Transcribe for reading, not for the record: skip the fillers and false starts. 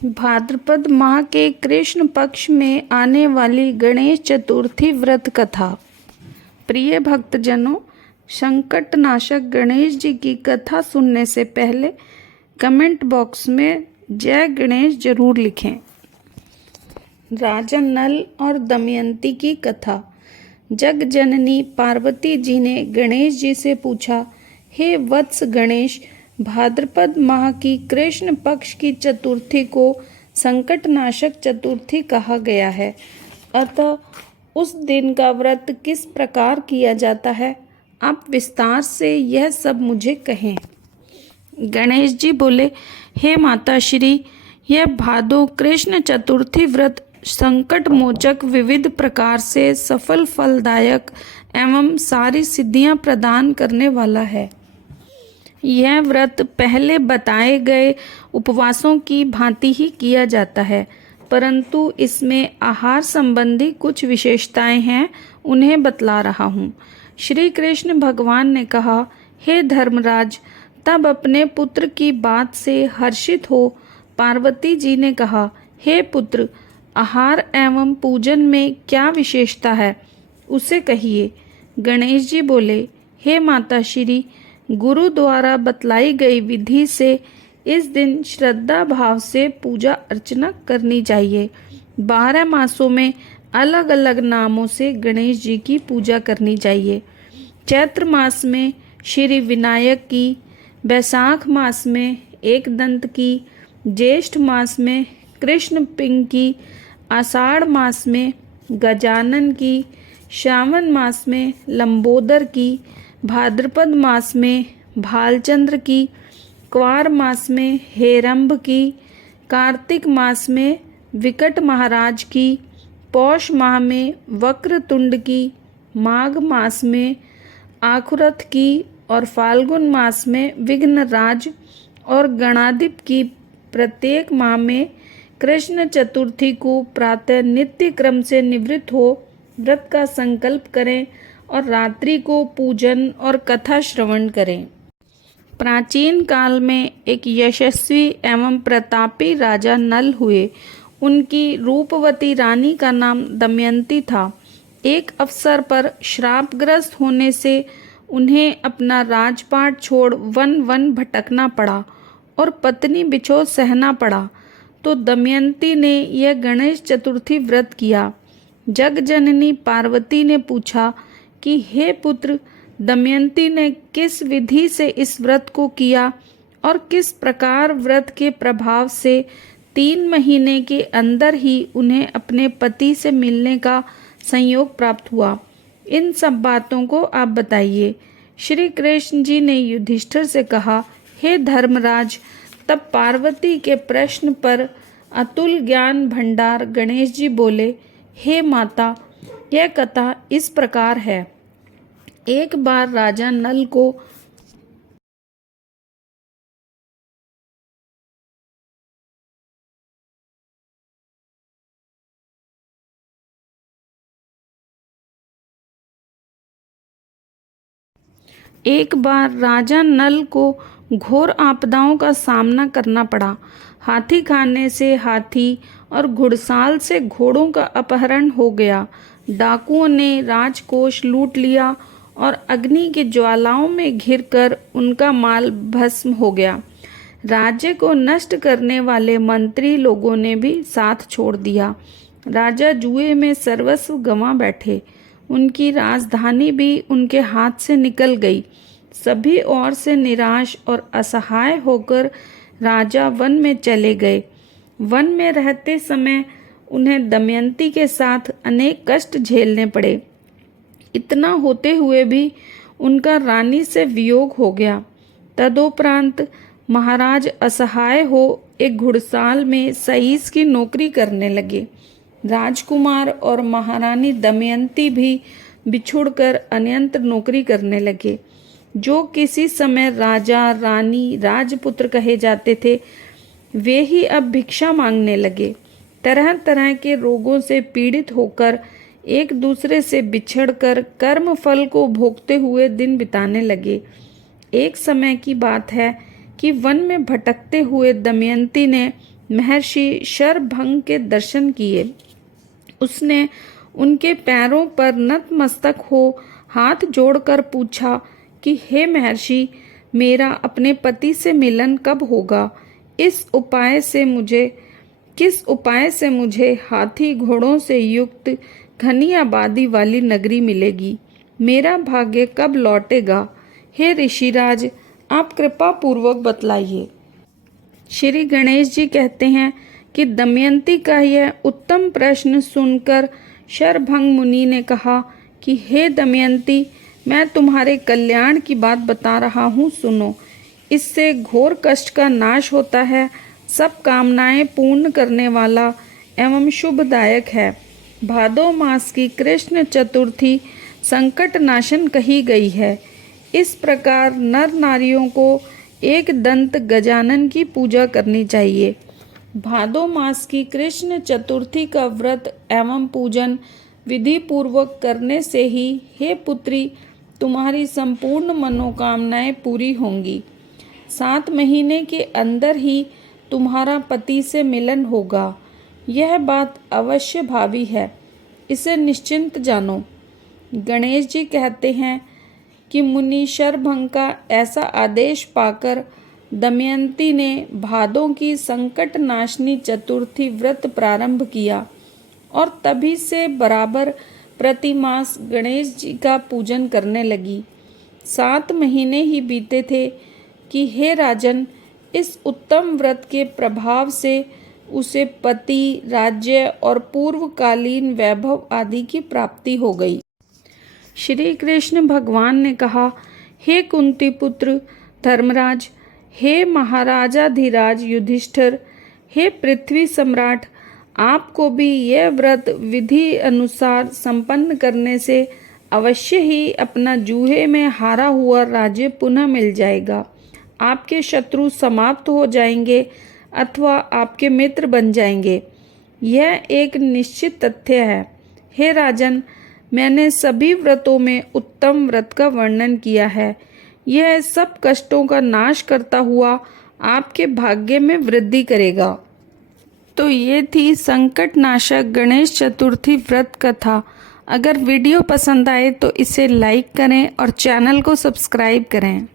भाद्रपद माह के कृष्ण पक्ष में आने वाली गणेश चतुर्थी व्रत कथा। प्रिय भक्तजनों, संकट नाशक गणेश जी की कथा सुनने से पहले कमेंट बॉक्स में जय गणेश जरूर लिखें। राजा नल और दमयंती की कथा। जग जननी पार्वती जी ने गणेश जी से पूछा, हे वत्स गणेश, भाद्रपद माह की कृष्ण पक्ष की चतुर्थी को संकट नाशक चतुर्थी कहा गया है, अतः उस दिन का व्रत किस प्रकार किया जाता है, आप विस्तार से यह सब मुझे कहें। गणेश जी बोले, हे माता श्री, यह भादो कृष्ण चतुर्थी व्रत संकट मोचक, विविध प्रकार से सफल, फलदायक एवं सारी सिद्धियां प्रदान करने वाला है। यह व्रत पहले बताए गए उपवासों की भांति ही किया जाता है, परंतु इसमें आहार संबंधी कुछ विशेषताएं हैं, उन्हें बतला रहा हूँ। श्री कृष्ण भगवान ने कहा, हे धर्मराज, तब अपने पुत्र की बात से हर्षित हो पार्वती जी ने कहा, हे पुत्र, आहार एवं पूजन में क्या विशेषता है, उसे कहिए। गणेश जी बोले, हे माता श्री, गुरु द्वारा बतलाई गई विधि से इस दिन श्रद्धा भाव से पूजा अर्चना करनी चाहिए। 12 मासों में अलग अलग नामों से गणेश जी की पूजा करनी चाहिए। चैत्र मास में श्री विनायक की, बैसाख मास में एक दंत की, ज्येष्ठ मास में कृष्ण पिंग की, आषाढ़ मास में गजानन की, श्रावण मास में लंबोदर की, भाद्रपद मास में भालचंद्र की, क्वार मास में हेरंब की, कार्तिक मास में विकट महाराज की, पौष माह में वक्रतुंड की, माघ मास में आखुरथ की और फाल्गुन मास में विघ्नराज और गणाधिप की। प्रत्येक माह में कृष्ण चतुर्थी को प्रातः नित्य क्रम से निवृत्त हो व्रत का संकल्प करें और रात्रि को पूजन और कथा श्रवण करें। प्राचीन काल में एक यशस्वी एवं प्रतापी राजा नल हुए। उनकी रूपवती रानी का नाम दमयंती था। एक अवसर पर श्रापग्रस्त होने से उन्हें अपना राजपाट छोड़ वन वन भटकना पड़ा और पत्नी बिछोह सहना पड़ा, तो दमयंती ने यह गणेश चतुर्थी व्रत किया। जग जननी पार्वती ने पूछा कि हे पुत्र, दमयंती ने किस विधि से इस व्रत को किया और किस प्रकार व्रत के प्रभाव से 3 महीने के अंदर ही उन्हें अपने पति से मिलने का संयोग प्राप्त हुआ। इन सब बातों को आप बताइए। श्री कृष्ण जी ने युधिष्ठिर से कहा, हे धर्मराज, तब पार्वती के प्रश्न पर अतुल ज्ञान भंडार गणेश जी बोले, हे माता, यह कथा इस प्रकार है। एक बार राजा नल को घोर आपदाओं का सामना करना पड़ा। हाथी खाने से हाथी और घुड़साल से घोड़ों का अपहरण हो गया। डाकुओं ने राजकोष लूट लिया और अग्नि की ज्वालाओं में घिरकर उनका माल भस्म हो गया। राज्य को नष्ट करने वाले मंत्री लोगों ने भी साथ छोड़ दिया। राजा जुए में सर्वस्व गंवा बैठे। उनकी राजधानी भी उनके हाथ से निकल गई। सभी ओर से निराश और असहाय होकर राजा वन में चले गए। वन में रहते समय उन्हें दमयंती के साथ अनेक कष्ट झेलने पड़े। इतना होते हुए भी उनका रानी से वियोग हो गया। तदोपरांत महाराज असहाय हो एक घुड़साल में सईस की नौकरी करने लगे। राजकुमार और महारानी दमयंती भी बिछुड़कर अन्यंत्र नौकरी करने लगे। जो किसी समय राजा, रानी, राजपुत्र कहे जाते थे, वे ही अब भिक्षा मांगने लगे। तरह तरह के रोगों से पीड़ित होकर एक दूसरे से बिछड़कर कर्म फल को भोगते हुए दिन बिताने लगे। एक समय की बात है कि वन में भटकते हुए दमयंती ने महर्षि शरभंग के दर्शन किए। उसने उनके पैरों पर नतमस्तक हो हाथ जोड़कर पूछा कि हे महर्षि, मेरा अपने पति से मिलन कब होगा? किस उपाय से मुझे हाथी घोड़ों से युक्त घनी आबादी वाली नगरी मिलेगी? मेरा भाग्य कब लौटेगा? हे ऋषिराज, आप कृपा पूर्वक बतलाइए। श्री गणेश जी कहते हैं कि दमयंती का यह उत्तम प्रश्न सुनकर शरभंग मुनि ने कहा कि हे दमयंती, मैं तुम्हारे कल्याण की बात बता रहा हूँ, सुनो। इससे घोर कष्ट का नाश होता है, सब कामनाएं पूर्ण करने वाला एवं शुभदायक है। भादो मास की कृष्ण चतुर्थी संकट नाशन कही गई है। इस प्रकार नर नारियों को एक दंत गजानन की पूजा करनी चाहिए। भादो मास की कृष्ण चतुर्थी का व्रत एवं पूजन विधि पूर्वक करने से ही हे पुत्री, तुम्हारी संपूर्ण मनोकामनाएं पूरी होंगी। 7 महीने के अंदर ही तुम्हारा पति से मिलन होगा। यह बात अवश्य भावी है, इसे निश्चिंत जानो। गणेश जी कहते हैं कि मुनि शरभंग का ऐसा आदेश पाकर दमयंती ने भादों की संकट नाशनी चतुर्थी व्रत प्रारंभ किया और तभी से बराबर प्रतिमास गणेश जी का पूजन करने लगी। 7 महीने ही बीते थे कि हे राजन, इस उत्तम व्रत के प्रभाव से उसे पति, राज्य और पूर्वकालीन वैभव आदि की प्राप्ति हो गई। श्री कृष्ण भगवान ने कहा, हे कुंती पुत्र धर्मराज, हे महाराजाधिराज युधिष्ठिर, हे पृथ्वी सम्राट, आपको भी यह व्रत विधि अनुसार संपन्न करने से अवश्य ही अपना जूहे में हारा हुआ राज्य पुनः मिल जाएगा। आपके शत्रु समाप्त हो जाएंगे अथवा आपके मित्र बन जाएंगे। यह एक निश्चित तथ्य है। हे राजन, मैंने सभी व्रतों में उत्तम व्रत का वर्णन किया है। यह सब कष्टों का नाश करता हुआ आपके भाग्य में वृद्धि करेगा। तो ये थी संकट नाशक गणेश चतुर्थी व्रत कथा। अगर वीडियो पसंद आए तो इसे लाइक करें और चैनल को सब्सक्राइब करें।